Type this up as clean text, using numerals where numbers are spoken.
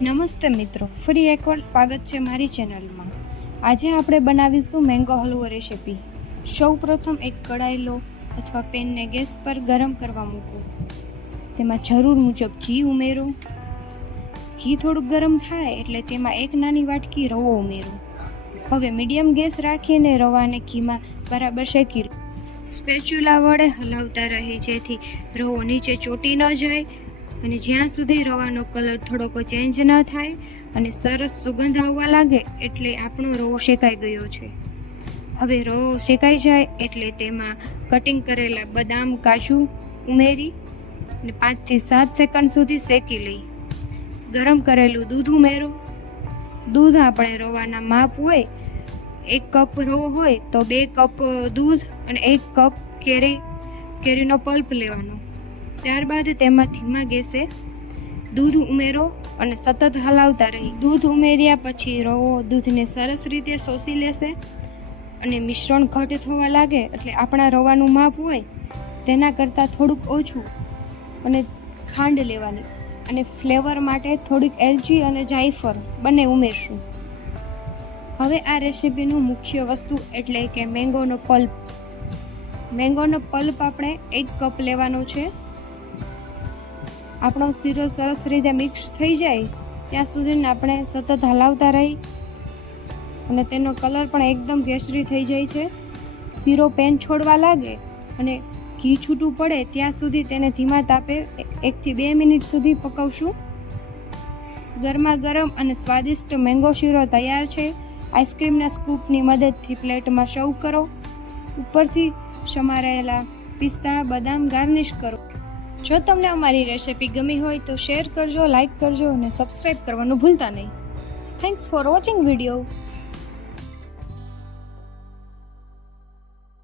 નમસ્તે મિત્રો, ફરી એકવાર સ્વાગત છે મારી ચેનલમાં। આજે આપણે બનાવીશું મેંગો હલવો રેસીપી। સૌપ્રથમ એક કડાઈ લો અથવા પેનને ગેસ પર ગરમ કરવા મૂકો। તેમાં જરૂર મુજબ ઘી ઉમેરો। ઘી થોડુંક ગરમ થાય એટલે તેમાં એક નાની વાટકી રવો ઉમેરો। હવે મીડિયમ ગેસ રાખીને રવાને ઘીમાં બરાબર શેકી લો। સ્પેચ્યુલા વડે હલાવતા રહે જેથી રવો નીચે ચોંટી ન જાય અને જ્યાં સુધી રવાનો કલર થોડોક ચેન્જ ન થાય અને સરસ સુગંધ આવવા લાગે એટલે આપણો રવો શેકાઈ ગયો છે। હવે રવો શેકાઈ જાય એટલે તેમાં કટિંગ કરેલા બદામ કાજુ ઉમેરી અને 5 થી 7 સેકન્ડ સુધી શેકી લઈ। ગરમ કરેલું દૂધ ઉમેરો। દૂધ આપણે રવાના માપ હોય 1 કપ રવો હોય તો 2 કપ દૂધ અને 1 કપ કેરીનો પલ્પ લેવાનો। ત્યારબાદ તેમાં ધીમા ગેસે દૂધ ઉમેરો અને સતત હલાવતા રહી। દૂધ ઉમેર્યા પછી રવો દૂધને સરસ રીતે શોષી લેશે અને મિશ્રણ ઘટ થવા લાગે એટલે આપણા રવાનું માપ હોય તેના કરતાં થોડુંક ઓછું અને ખાંડ લેવાની અને ફ્લેવર માટે થોડીક એલચી અને જાયફળ બંને ઉમેરશું। હવે આ રેસીપીનું મુખ્ય વસ્તુ એટલે કે મેંગોનો પલ્પ। મેંગોનો પલ્પ આપણે 1 કપ લેવાનો છે। આપણો શીરો સરસ રીતે મિક્સ થઈ જાય ત્યાં સુધી આપણે સતત હલાવતા રહી અને તેનો કલર પણ એકદમ કેસરી થઈ જાય છે। શીરો પેન છોડવા લાગે અને ઘી છૂટું પડે ત્યાં સુધી તેને ધીમા તાપે 1 થી 2 મિનિટ સુધી પકવશું। ગરમા ગરમ અને સ્વાદિષ્ટ મેંગો શીરો તૈયાર છે। આઈસ્ક્રીમના સ્કૂપની મદદથી પ્લેટમાં સર્વ કરો। ઉપરથી સમારેલા પિસ્તા બદામ ગાર્નિશ કરો। જો તમને અમારી રેસીપી ગમી હોય તો શેર કરજો, લાઈક કરજો અને સબસ્ક્રાઈબ કરવાનું ભૂલતા નહીં। Thanks for watching video.